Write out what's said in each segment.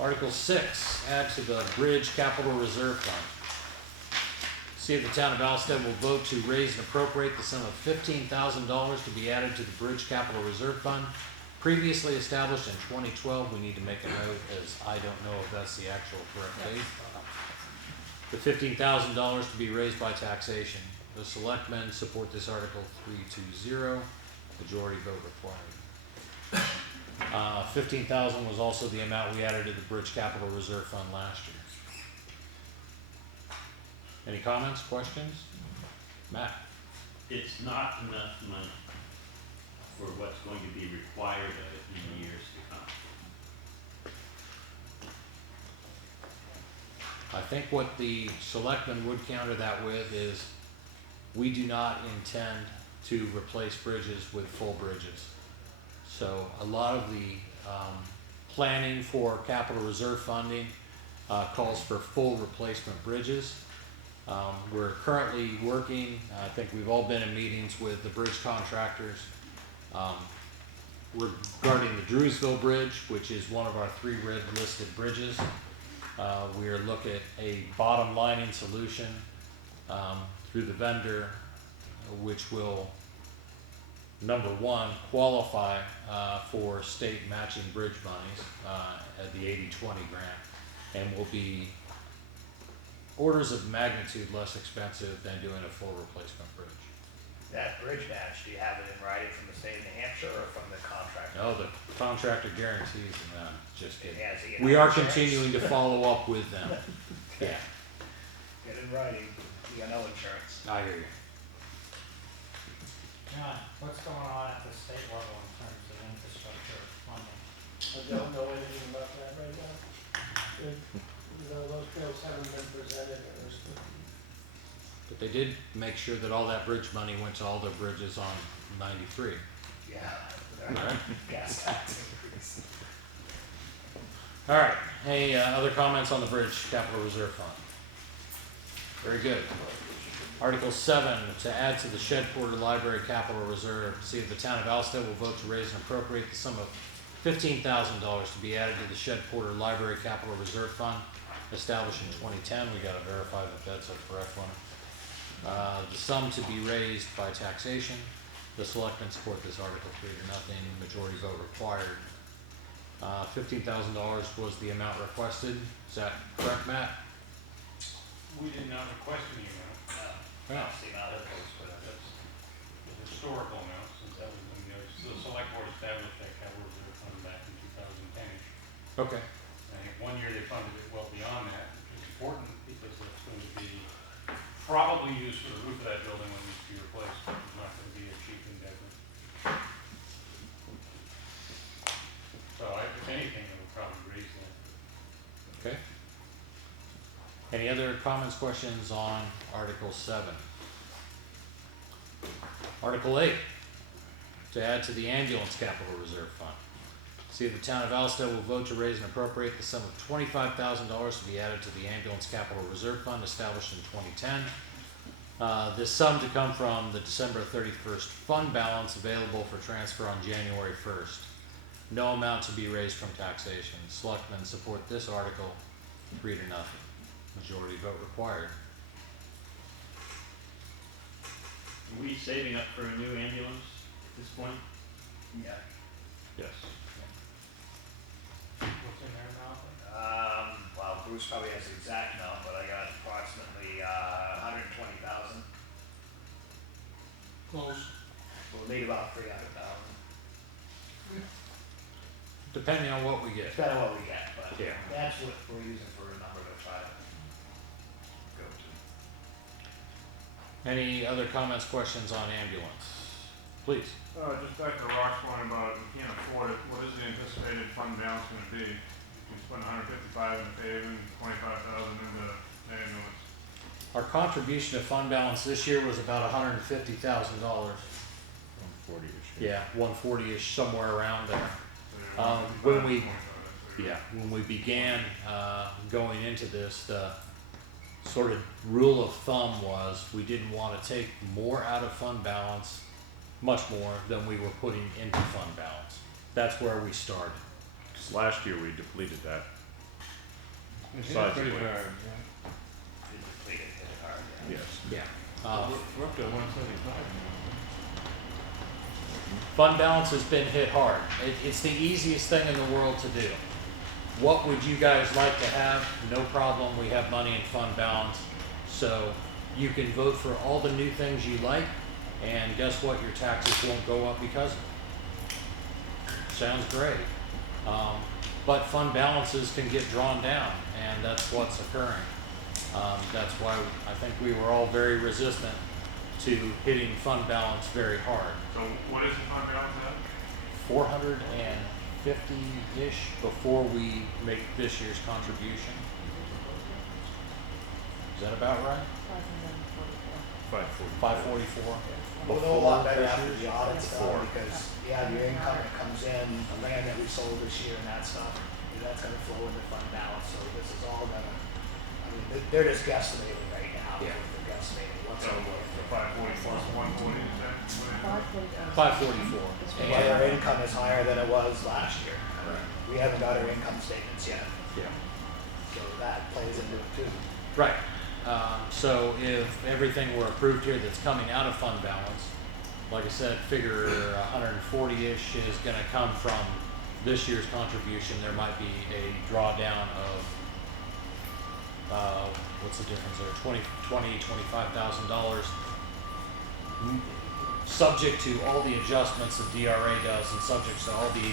Article 6, add to the Bridge Capital Reserve Fund. See if the town of Alstead will vote to raise and appropriate the sum of $15,000 to be added to the Bridge Capital Reserve Fund, previously established in 2012. We need to make a note, as I don't know if that's the actual correct date. The $15,000 to be raised by taxation. The selectmen support this article 3-0. Majority vote required. $15,000 was also the amount we added to the Bridge Capital Reserve Fund last year. Any comments, questions? Matt? It's not enough money for what's going to be required of it in the years to come. I think what the selectmen would counter that with is we do not intend to replace bridges with full bridges. So a lot of the planning for capital reserve funding calls for full replacement bridges. We're currently working, I think we've all been in meetings with the bridge contractors regarding the Drewsville Bridge, which is one of our 3 red listed bridges. We are looking at a bottom lining solution through the vendor, which will, number 1, qualify for state matching bridge monies at the 80-20 grant, and will be orders of magnitude less expensive than doing a full replacement bridge. That bridge match, do you have it in writing from the state of New Hampshire or from the contractor? No, the contractor guarantees them. Just kidding. Has he We are insurance? continuing to follow up with them. Yeah, Get in writing, you got no insurance. I hear you. John, what's going on at the state level in terms of infrastructure funding? I don't know anything about that right now. Those bills haven't been presented or But they did make sure that all that bridge money went to all their bridges on 93. Yeah. Right. Gas tax increase. All right, any other comments on the Bridge Capital Reserve Fund? Very good. Article 7, to add to the Shed Porter Library Capital Reserve. See if the town of Alstead will vote to raise and appropriate the sum of $15,000 to be added to the Shed Porter Library Capital Reserve Fund, established in 2010. We gotta verify that that's a correct one. The sum to be raised by taxation. The selectmen support this article 3-0. Majority vote required. $15,000 was the amount requested. Is that correct, Matt? We did not request any amount. Yeah. That's the amount of votes, but That's the historical amount, since that was, the select board established that capital reserve fund back in 2010. Okay. I think one year they funded it well beyond that, which is important because it's going to be probably used for the roof of that building when it needs to be replaced. It's not going to be a cheap endeavor. So if anything, it would probably raise that. Okay. Any other comments, questions on Article 7? Article 8, to add to the Ambulance Capital Reserve Fund. See if the town of Alstead will vote to raise and appropriate the sum of $25,000 to be added to the Ambulance Capital Reserve Fund, established in 2010. This sum to come from the December 31st fund balance available for transfer on January 1st. No amount to be raised from taxation. Selectmen support this article 3-0. Majority vote required. Are we saving up for a new ambulance at this point? yeah. Yes. What's in there now? Well, Bruce probably has the exact amount, but I got approximately 120,000. close. We'll need about 300,000. Depending on what we get. Depending on what we get, but Yeah. that's what we're using for a number to try to go to. Any other comments, questions on ambulance? Please. Just back to Rock's point about we can't afford it, what is the anticipated fund balance gonna be? You can spend 155 in the paving, 25,000 in the ambulance. Our contribution to fund balance this year was about $150,000. 140-ish. Yeah, 140-ish, somewhere around there. So When we- 25, so Yeah, when we began going into this, the sort of rule of thumb was we didn't want to take more out of fund balance, much more than we were putting into fund balance. That's where we started. Last year we depleted that Sizably. physically get hit hard, yeah. Yes. Yeah. We're up to 175. Fund balance has been hit hard. It's the easiest thing in the world to do. What would you guys like to have? No problem, we have money in fund balance. So you can vote for all the new things you like, and guess what? Your taxes won't go up because of it. Sounds great. But fund balances can get drawn down, and that's what's occurring. That's why I think we were all very resistant to hitting fund balance very hard. So what is the fund balance at? 450-ish before we make this year's contribution. Is that about right? 544. We'll know a lot better Before after this the year's? audit's done, because you have your income that comes in, the land that we sold this year and that stuff, that's gonna flow into fund balance, so this is all gonna, I mean, they're just guesstimating right now, Yeah. they're guesstimating what's So going the on. 544 to 140, is that what it is? 544. And whether our income is higher than it was last year. We haven't got our income statements yet, Yeah. so that plays into it too. Right. So if everything were approved here that's coming out of fund balance, like I said, figure 140-ish is gonna come from this year's contribution. There might be a drawdown of, what's the difference there, $25,000, subject to all the adjustments that DRA does and subject to all the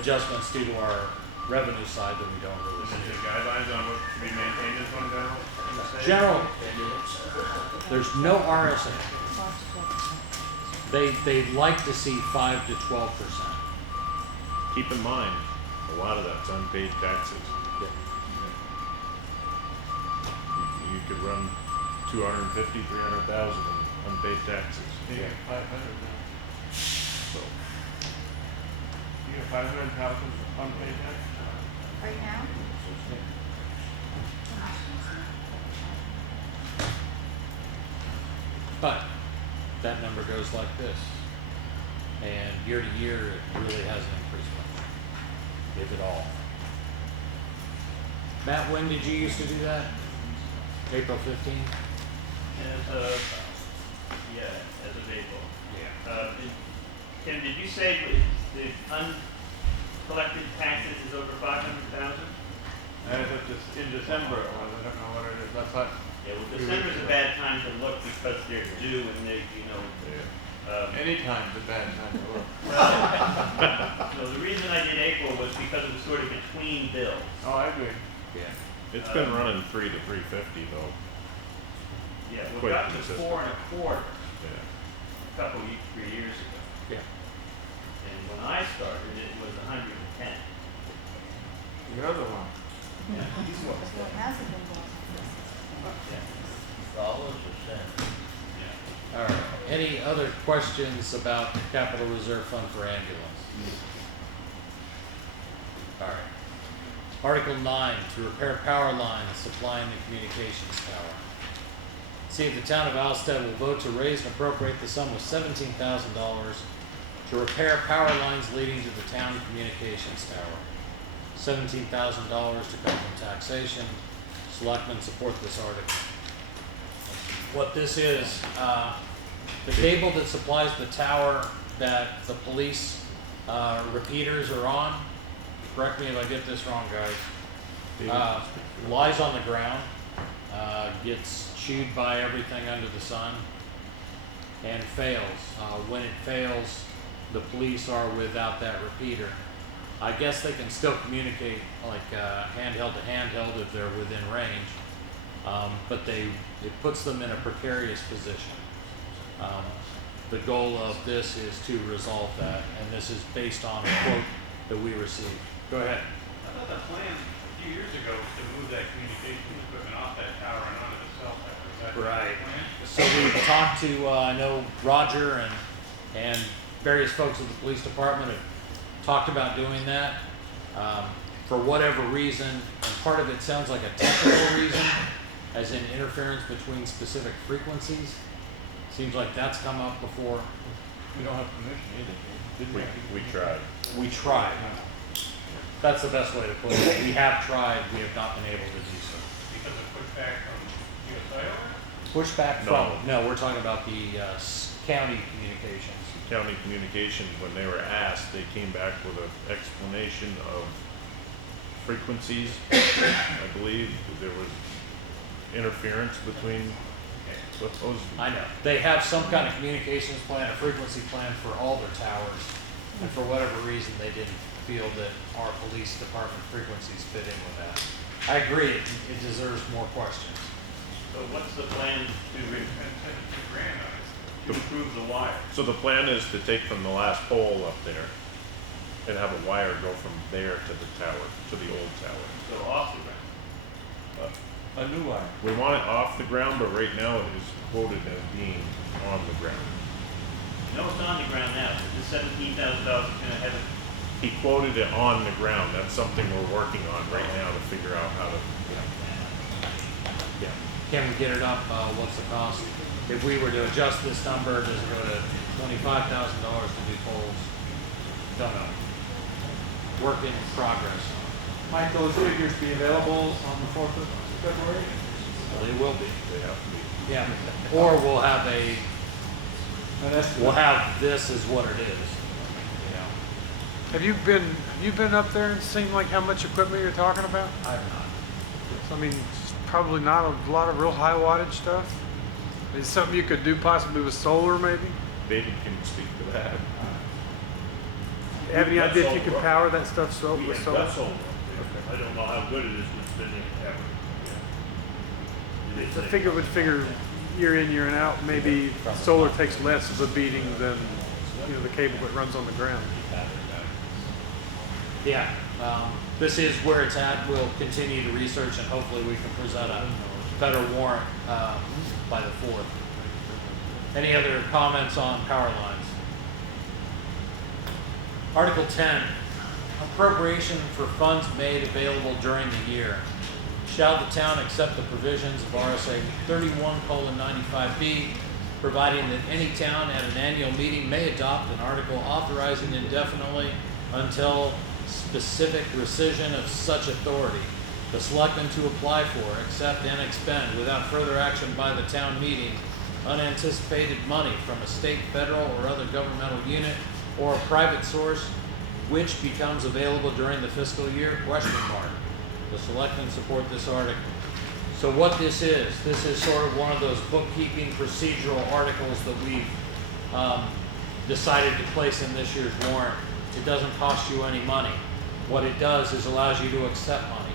adjustments due to our revenue side that we don't really And then see. the guidelines on what should be maintained in fund balance in the state? General, there's no RSA. They'd like to see 5 to 12%. Keep in mind, a lot of that's unpaid taxes. You could run 250, 300,000 in unpaid taxes. You got 500 now. So, You got 500,000 unpaid tax? Right now? But that number goes like this. And year to year, it really hasn't increased much, if at all. Matt, when did you used to do that? April 15th? As of, yeah, as of April. Yeah. Tim, did you say the uncollected taxes is over 500,000? As of in December it was, I don't know what it is, that's like, Yeah, well, December's a bad time to look because they're due and they, anytime's a bad time to look. so the reason I did April was because it was sort of between bills. Oh, I agree. Yeah. it's been running 3 to 350 though. Yeah, we Quite got to consistent. 4 1/4 Yeah. a couple, 3 years ago. Yeah. And when I started, it was 110. The other one. Yeah. So it hasn't been going like Dollars or cents? Yeah. All right. Any other questions about the capital reserve fund for ambulance? All right. Article 9, to repair power lines supplying the communications tower. See if the town of Alstead will vote to raise and appropriate the sum of $17,000 to repair power lines leading to the town communications tower. $17,000 to come from taxation. Selectmen support this article. What this is, the cable that supplies the tower that the police repeaters are on, correct me if I get this wrong, guys, lies on the ground, gets chewed by everything under the sun, and fails. When it fails, the police are without that repeater. I guess they can still communicate like handheld to handheld if they're within range, but it puts them in a precarious position. The goal of this is to resolve that, and this is based on a quote that we received. Go ahead. I thought the plan a few years ago was to move that communication equipment off that tower and onto the cell tower. Is that the Right. plan? So we talked to, I know Roger and various folks at the police department have talked about doing that. For whatever reason, and part of it sounds like a technical reason, as in interference between specific frequencies. Seems like that's come up before. We don't have permission either, did We tried. We tried. That's the best way to put it. We have tried, we have not been able to do so. Because of pushback from USI over it? Pushback No. from, no, we're talking about the county communications. County Communications, when they were asked, they came back with an explanation of frequencies. I believe there was interference between what those. I know. They have some kind of communications plan, a frequency plan for all their towers. And for whatever reason, they didn't feel that our police department frequencies fit in with that. I agree, it deserves more questions. So what's the plan to improve the wire? So the plan is to take from the last pole up there and have a wire go from there to the tower, to the old tower. So off the ground. A new wire. We want it off the ground, but right now it is quoted as being on the ground. No, it's on the ground now, so the $17,000 is gonna have it. He quoted it on the ground. That's something we're working on right now to figure out how to. Yeah. Can we get it up, what's the cost? If we were to adjust this number, does it go to $25,000 to do poles? Don't know. Work in progress. Might those figures be available on the 4th of February? Well, they will be. They have to be. Yeah. Or we'll have a, And that's, we'll have this as what it is. You know, Have you been up there and seen like how much equipment you're talking about? I've not. I mean, it's probably not a lot of real high wattage stuff. It's something you could do possibly with solar, maybe. David can speak to that. Have any idea if you could power that stuff We with have solar? got solar. I don't know how good it is, but it's been in ever. I figure would figure year in, year out, maybe solar takes less of a beating than the cable that runs on the ground. Yeah, this is where it's at. We'll continue to research and hopefully we can present a better warrant by the 4th. Any other comments on power lines? Article 10, appropriation for funds made available during the year. Shall the town accept the provisions of RSA 31:95B, providing that any town at an annual meeting may adopt an article authorizing indefinitely until specific rescission of such authority, the selectmen to apply for, accept, and expend without further action by the town meeting unanticipated money from a state, federal, or other governmental unit or a private source which becomes available during the fiscal year, ? The selectmen support this article. So what this is sort of one of those bookkeeping procedural articles that we've decided to place in this year's warrant. It doesn't cost you any money. What it does is allows you to accept money.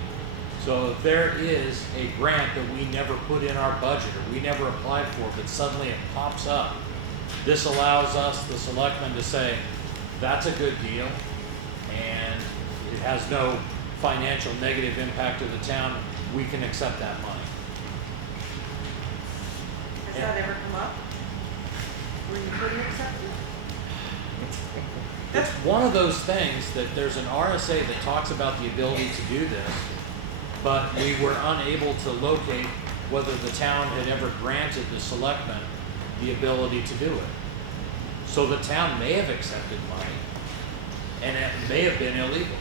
So if there is a grant that we never put in our budget or we never applied for, but suddenly it pops up, this allows us, the selectmen, to say, that's a good deal, and it has no financial negative impact to the town, we can accept that money. Has that ever come up? Where you couldn't accept it? It's one of those things that there's an RSA that talks about the ability to do this, but we were unable to locate whether the town had ever granted the selectmen the ability to do it. So the town may have accepted money, and it may have been illegal.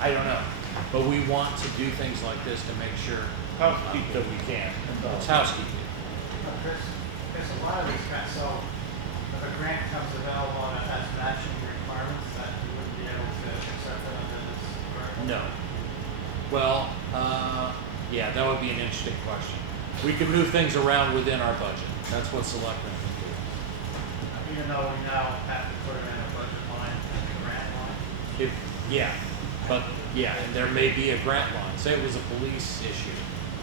I don't know, but we want to do things like this to make sure that we can. It's housekeeping. There's a lot of these grants, so if a grant comes available and it has matching requirements, that you wouldn't be able to accept it under this article? No. Well, yeah, that would be an interesting question. We can move things around within our budget. That's what selectmen can do. Even though we now have to put it in a budget line, a grant line? And there may be a grant line. Say it was a police issue.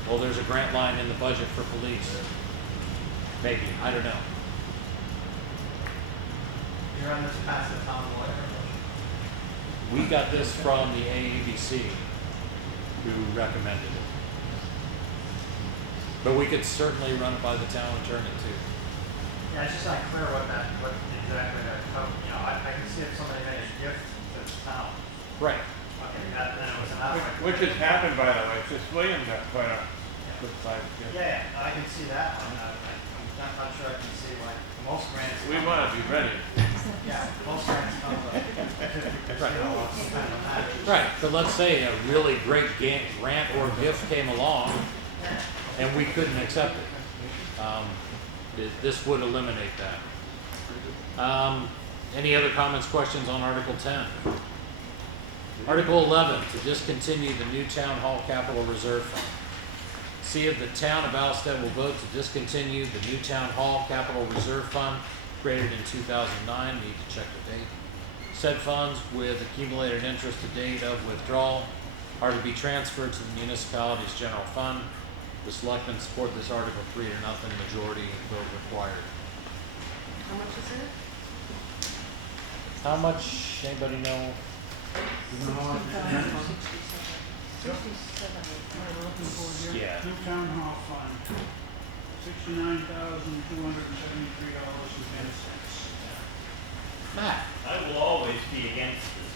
Well, there's a grant line in the budget for police. Maybe, I don't know. You run this past the town lawyer? We got this from the AABC, who recommended it. But we could certainly run it by the town attorney too. Yeah, it's just not clear what exactly that cover, I can see if somebody made a gift to the town. Right. Okay, then it was an outright. which has happened, by the way, since William got quite a good size gift. Yeah, I can see that one. I'm not sure I can see like most grants. We want to be ready. Yeah, most grants come with 50% Right. you know, some kind of match. Right, but let's say a really great grant or gift came along and we couldn't accept it. This would eliminate that. Any other comments, questions on Article 10? Article 11, to discontinue the new Town Hall Capital Reserve Fund. See if the Town of Alstead will vote to discontinue the new Town Hall Capital Reserve Fund created in 2009. Need to check the date. Said funds with accumulated interest to date of withdrawal are to be transferred to the municipality's general fund. The selectmen support this Article 3 to nothing, majority vote required. How much is it? How much, anybody know? Yeah. New town hall fund, $69,273.10. Matt? I will always be against this.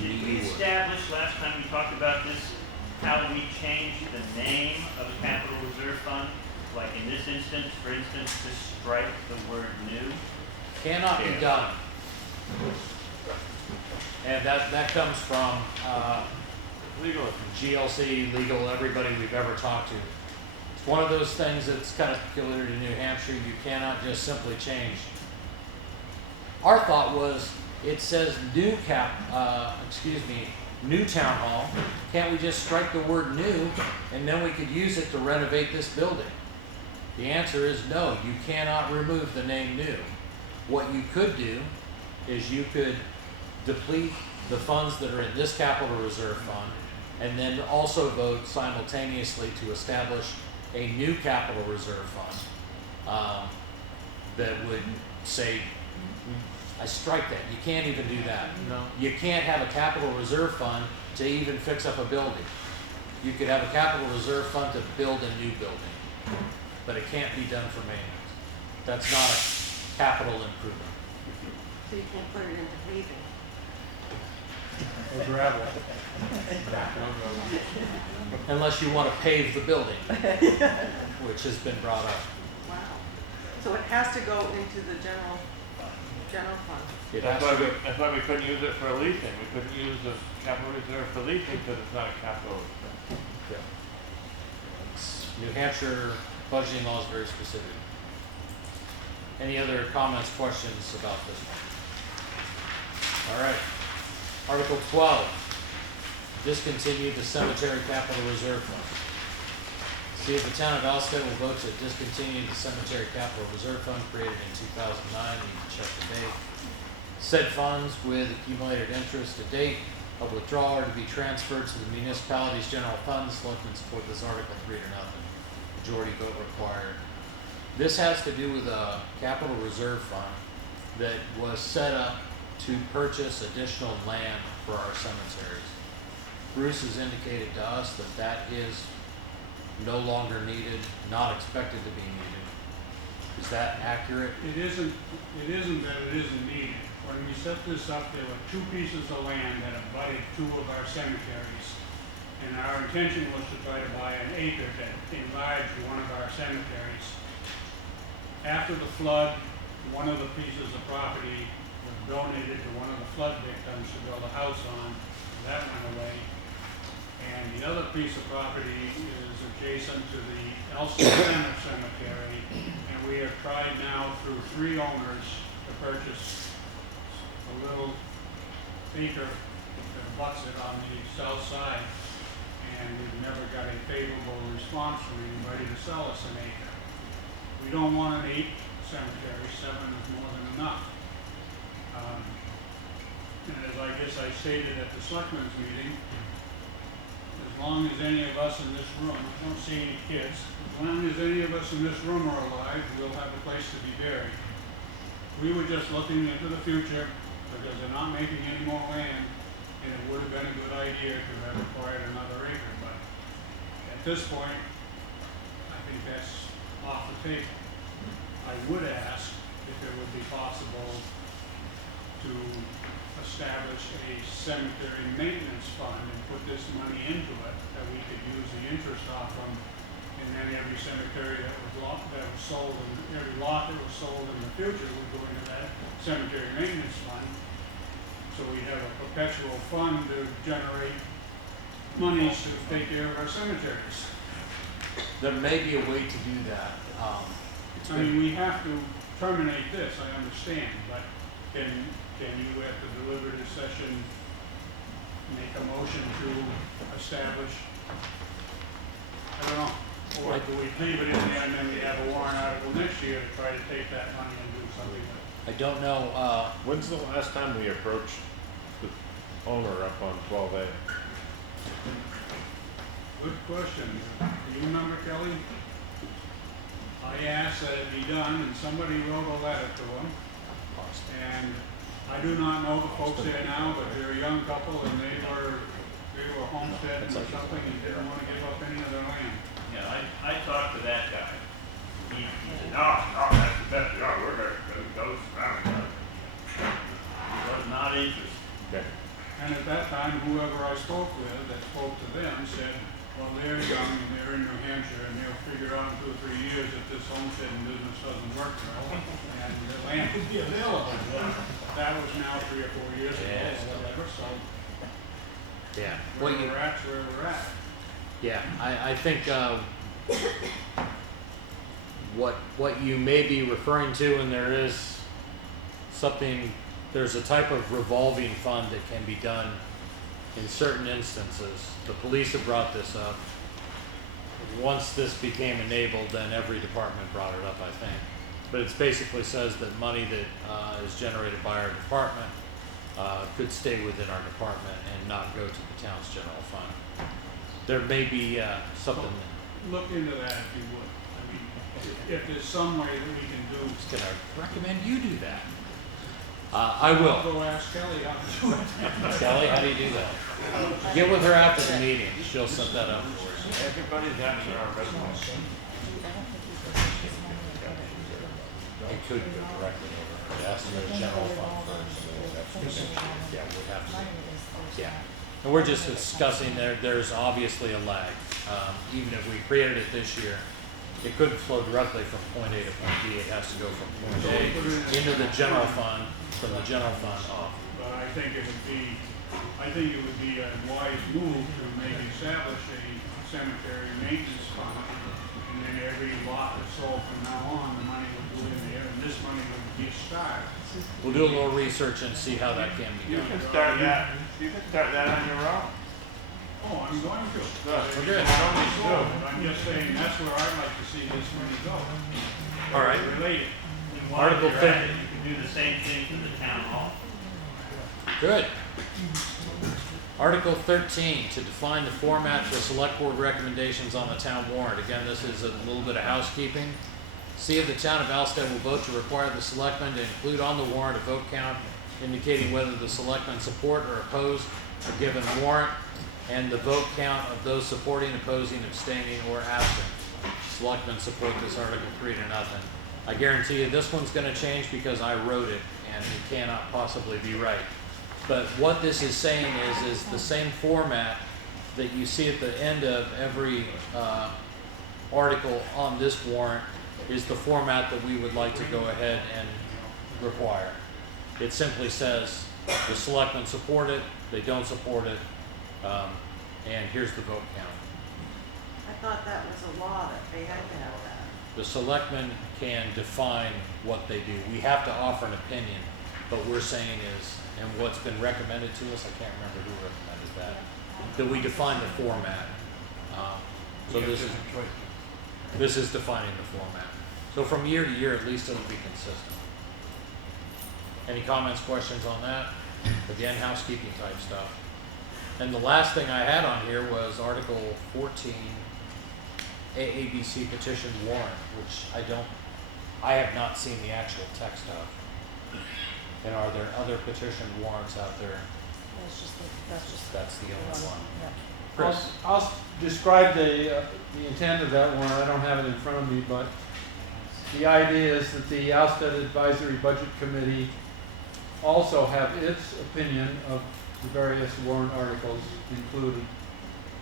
Did we establish last time we talked about this, how we change the name of a capital reserve fund? Like in this instance, for instance, to strike the word new? Cannot be done. And that comes from Legal. GLC, legal, everybody we've ever talked to. It's one of those things that's kind of peculiar to New Hampshire. You cannot just simply change. Our thought was, it says new new town hall. Can't we just strike the word new and then we could use it to renovate this building? The answer is no, you cannot remove the name new. What you could do is you could deplete the funds that are in this capital reserve fund and then also vote simultaneously to establish a new capital reserve fund that would say, I strike that. You can't even do that. No. You can't have a capital reserve fund to even fix up a building. You could have a capital reserve fund to build a new building, but it can't be done for maintenance. That's not a capital improvement. So you can't put it into paving. Or gravel. Unless you want to pave the building, which has been brought up. Wow. So it has to go into the general fund. It has That's to why we couldn't use it for leasing. We couldn't use the capital reserve for leasing because it's not a capital. New Hampshire budgeting law is very specific. Any other comments, questions about this one? All right. Article 12, discontinue the cemetery capital reserve fund. See if the town of Alstead will vote to discontinue the cemetery capital reserve fund created in 2009. Need to check the date. Said funds with accumulated interest to date of withdrawal are to be transferred to the municipality's general fund. Selectmen support this Article 3 to nothing. Majority vote required. This has to do with a capital reserve fund that was set up to purchase additional land for our cemeteries. Bruce has indicated to us that that is no longer needed, not expected to be needed. Is that accurate? It isn't that it isn't needed. When we set this up, there were two pieces of land that abutted two of our cemeteries. And our intention was to try to buy an acre that enlarged one of our cemeteries. After the flood, one of the pieces of property was donated to one of the flood victims to build a house on. That went away. And the other piece of property is adjacent to the Alstead Cemetery. And we have tried now through 3 owners to purchase a little acre that abuts it on the south side. And we've never got a favorable response from anybody to sell us an acre. We don't want an 8 cemetery, 7 is more than enough. And as I guess I stated at the selectmen's meeting, as long as any of us in this room, I don't see any kids, as long as any of us in this room are alive, we'll have a place to be buried. We were just looking into the future because they're not making any more land, and it would have been a good idea to have acquired another acre, but at this point, I think that's off the table. I would ask if it would be possible to establish a cemetery maintenance fund and put this money into it, that we could use the interest off from, and then every cemetery that was sold, and every lot that was sold in the future would go into that cemetery maintenance fund, so so we have a perpetual fund to generate monies to take care of our cemeteries. There may be a way to do that. It's I been- mean, we have to terminate this, I understand, but can you at the deliberative session make a motion to establish, I don't know, or do we leave it in there and then we have a warrant article next year to try to take that money and do something with it? I don't know, When's the last time we approached the owner up on 12A? Good question. Do you remember, Kelly? I asked that it be done, and somebody wrote a letter to him. And I do not know the folks there now, but they're a young couple, and they were homesteading or something, and didn't want to give up any of their land. Yeah, I talked to that guy. He said, no, that's the best, we're gonna go surround. He was not interested. Okay. And at that time, whoever I spoke with that spoke to them said, well, they're young and they're in New Hampshire and they'll figure out in 2 or 3 years if this homesteading business doesn't work well and the land would be available. That was now 3 or 4 years ago Yes. or whatever, so yeah. where Well, we're at's where we're at. yeah, I think, what you may be referring to, and there is something, there's a type of revolving fund that can be done in certain instances. The police have brought this up. Once this became enabled, then every department brought it up, I think. But it basically says that money that is generated by our department could stay within our department and not go to the town's general fund. There may be something that Look into that if you would. I mean, if there's some way that we can do. I was gonna recommend you do that. I will. I'll go ask Kelly how to do it. Kelly, how do you do that? Get with her after the meeting. She'll set that up for you. Everybody's answering our resumes. It could go directly over. It has to go to general fund first. Yeah, we'd have to. Yeah. And we're just discussing there's obviously a lag. Even if we created it this year, it couldn't flow directly from point A to point B. It has to go from point A into the general fund, from the general fund off. But I think it would be a wise move to maybe establish a cemetery maintenance fund. And then every lot that's sold from now on, the money would go in there, and this money would be a start. We'll do a little research and see how that can be You done. can start that, you can start that on your own. Oh, I'm going to. We're good. I'm just saying, that's where I'd like to see this money go. All right. Related. And while Article you're at 50. it, you can do the same thing to the town hall. Good. Article 13, to define the format for select board recommendations on the town warrant. Again, this is a little bit of housekeeping. See if the town of Alstead will vote to require the selectmen to include on the warrant a vote count indicating whether the selectmen support or oppose a given warrant, and the vote count of those supporting, opposing, abstaining, or absent. Selectmen support this article 3-0. I guarantee you this one's gonna change because I wrote it, and it cannot possibly be right. But what this is saying is the same format that you see at the end of every article on this warrant is the format that we would like to go ahead and require. It simply says the selectmen support it, they don't support it, and here's the vote count. I thought that was a law that they had to have that. The selectmen can define what they do. We have to offer an opinion, but we're saying is, and what's been recommended to us, I can't remember who recommended that we define the format. So this is defining the format. So from year to year, at least it'll be consistent. Any comments, questions on that? Again, housekeeping type stuff. And the last thing I had on here was Article 14, AABC petition warrant, which I have not seen the actual text of. And are there other petition warrants out there? That's the only one. Chris? I'll describe the intent of that one. I don't have it in front of me, but the idea is that the Alstead Advisory Budget Committee also have its opinion of the various warrant articles included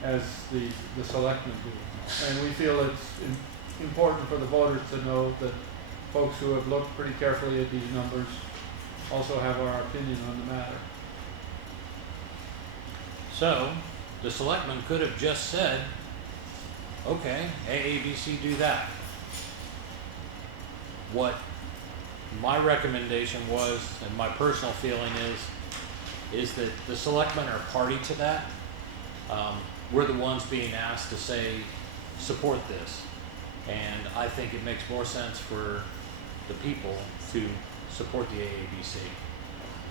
as the selectmen do. And we feel it's important for the voters to know that folks who have looked pretty carefully at these numbers also have our opinion on the matter. So, the selectmen could have just said, okay, AABC do that. What my recommendation was, and my personal feeling is that the selectmen are party to that. We're the ones being asked to say, support this. And I think it makes more sense for the people to support the AABC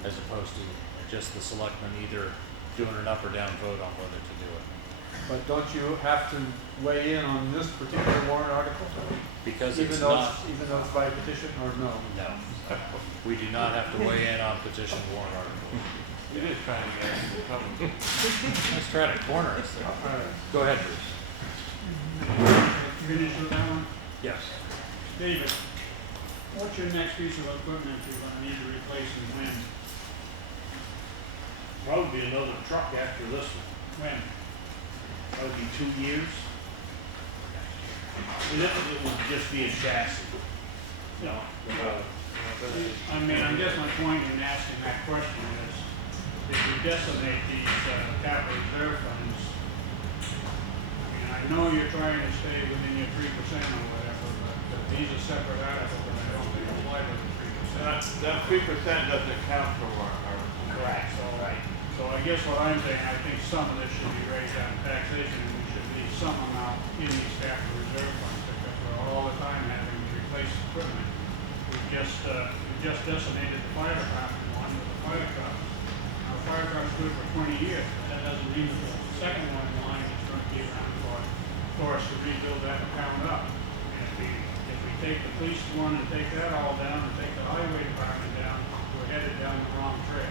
as opposed to just the selectmen either doing an up or down vote on whether to do it. But don't you have to weigh in on this particular warrant article? Because Even it's though not, even though it's by petition, or no? no, we do not have to weigh in on petition warrant articles. It is trying to get us to come. Let's try to corner us there. All right. Go ahead, Bruce. Finish with that one? Yes. David, what's your next piece of equipment you're gonna need to replace and when? Probably another truck after this one. When? That would be 2 years. And it would just be a chassis. You know, I mean, I guess my point in asking that question is, if we decimate these capital reserve funds, I mean, I know you're trying to stay within your 3% or whatever, but these are separate articles and I don't think apply to the 3%. that 3% doesn't count for our. Correct, right. So I guess what I'm saying, I think some of this should be raised on taxation and we should leave some amount in these capital reserve funds because we're all the time having to replace equipment. We just decimated the fire department one with the fire truck. Our fire truck's good for 20 years, but that doesn't mean that the second one in line is going to be around for us to rebuild that account up. And if we take the police one and take that all down and take the highway department down, we're headed down the wrong track.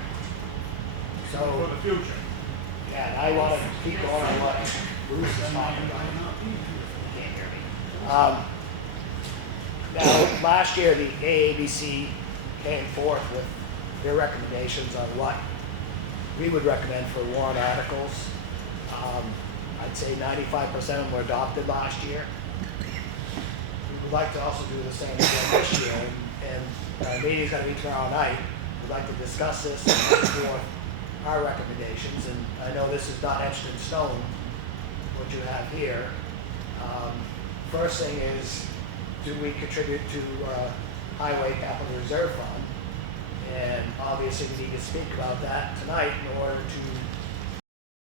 For So, the future. yeah, and I want to keep going on what Bruce is talking about. You can't hear me. Now, last year, the AABC came forth with their recommendations on what we would recommend for warrant articles. I'd say 95% of them were adopted last year. We would like to also do the same again this year, and our meeting's gonna be tomorrow night. We'd like to discuss this and put forth our recommendations, and I know this is not etched in stone, what you have here. First thing is, do we contribute to Highway Capital Reserve Fund? And obviously we need to speak about that tonight in order to